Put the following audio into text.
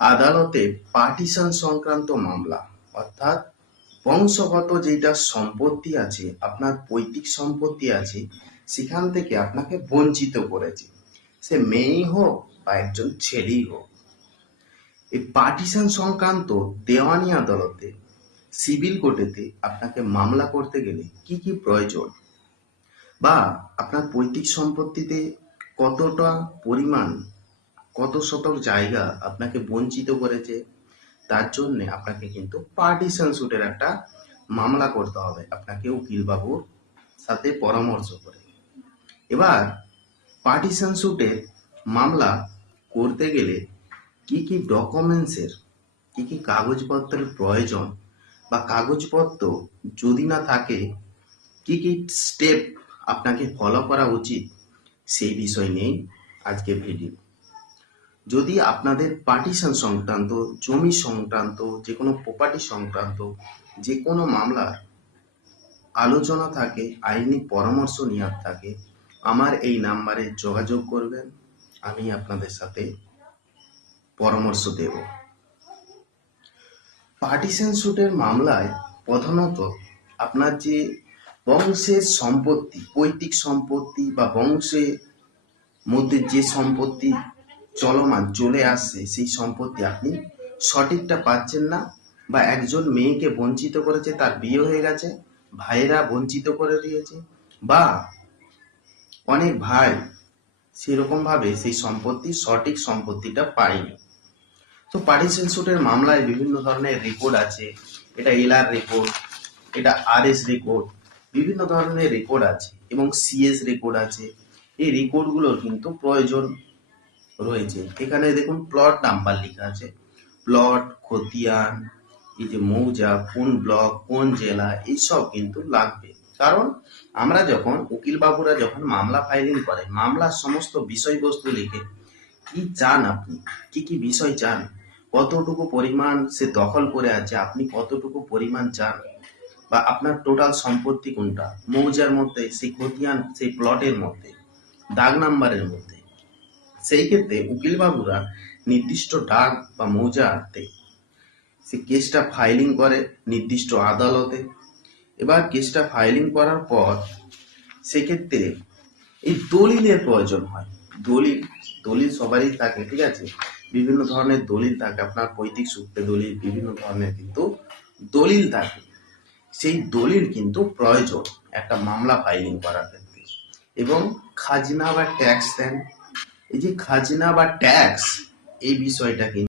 আদালতে পার্টিশন সংক্রান্ত মামলা, অর্থাৎ বংশগত যেটা সম্পত্তি আছে, আপনার পৈতৃক সম্পত্তি আছে, সেখান থেকে আপনাকে বঞ্চিত করেছে। সে মেয়েই হোক বা একজন ছেলেই হোক। এই পার্টিশন সংক্রান্ত দেওয়ানি আদালতে, সিভিল কোর্টেতে আপনাকে মামলা করতে গেলে কি কি প্রয়োজন? বা আপনার পৈতৃক সম্পত্তিতে কতটা পরিমাণ কত শতক জায়গা আপনাকে বঞ্চিত করেছে, তার জন্য আপনাকে কিন্তু পার্টিশন সুটের একটা মামলা করতে হবে। আপনাকে উকিল বাবুর সাথে পরামর্শ করে। এবার পার্টিশন সুটের মামলা করতে গেলে কি কি ডকুমেন্টসের কি কি কাগজপত্রের প্রয়োজন বা কাগজপত্র যদি না থাকে, কি কি স্টেপ আপনাকে ফলো করা উচিত, সেই বিষয় নিয়েই আজকে ভিডিও যদি আপনাদের পার্টিশন সংক্রান্ত, জমি সংক্রান্ত, যে কোনো প্রপার্টি সংক্রান্ত, যে কোনো মামলার আলোচনা থাকে, আইনি পরামর্শ নেওয়ার থাকে, আমার এই নাম্বারে যোগাযোগ করবেন, আমি আপনাদের সাথে পরামর্শ দেব। পার্টিশন সুটের মামলায় প্রধানত আপনার যে বংশের সম্পত্তি, পৈতৃক সম্পত্তি বা বংশের মধ্যে যে সম্পত্তি চলমান, চলে আসছে। সেই সম্পত্তি আপনি সঠিকটা পাচ্ছেন না বা একজন মেয়েকে বঞ্চিত করেছে, তার বিয়ে হয়ে গেছে ভাইরা বঞ্চিত করে দিয়েছে, বা অনেক ভাই সেরকম ভাবে সেই সম্পত্তি, সঠিক সম্পত্তিটা পায়নি। তো পার্টিশন সুটের মামলায় বিভিন্ন ধরনের রেকর্ড আছে। এটা এলআর রেকর্ড এটা আর এস রেকর্ড বিভিন্ন ধরনের রেকর্ড আছে এবং সিএস রেকর্ড আছে। এই রেকর্ডগুলোর কিন্তু প্রয়োজন রয়েছে। এখানে দেখুন প্লট নাম্বার লেখা আছে। প্লট খতিয়ান, এই যে মৌজা, কোন ব্লক কোন জেলা এইসব কিন্তু লাগবে। কারণ আমরা যখন, উকিল বাবুরা যখন মামলা ফাইলিং করে, মামলার সমস্ত বিষয়বস্তু লিখে, কি চান আপনি? কি কি বিষয় চান? কতটুকু পরিমাণ সে দখল করে আছে? আপনি কতটুকু পরিমাণ চান? বা আপনার টোটাল সম্পত্তি কোনটা? মৌজার মধ্যে সেই খতিয়ান সেই প্লটের মধ্যে, দাগ নাম্বারের মধ্যে। সেই ক্ষেত্রে উকিল বাবুরা নির্দিষ্ট ডাক বা মৌজা মৌজাতে সে কেসটা ফাইলিং করে নির্দিষ্ট আদালতে। এবার কেসটা ফাইলিং করার পর সেক্ষেত্রে এই দলিলের প্রয়োজন হয়। দলিল দলিল সবারই থাকে, ঠিক আছে? বিভিন্ন ধরনের দলিল থাকে, আপনার পৈতৃক সূত্রে দলিল, বিভিন্ন ধরনের কিন্তু দলিল থাকে। সেই দলিল কিন্তু প্রয়োজন একটা মামলা ফাইলিং করার ক্ষেত্রে। এবং খাজনা বা ট্যাক্স দেন এই যে খাজনা বা ট্যাক্স এই বিষয়টা কিন্তু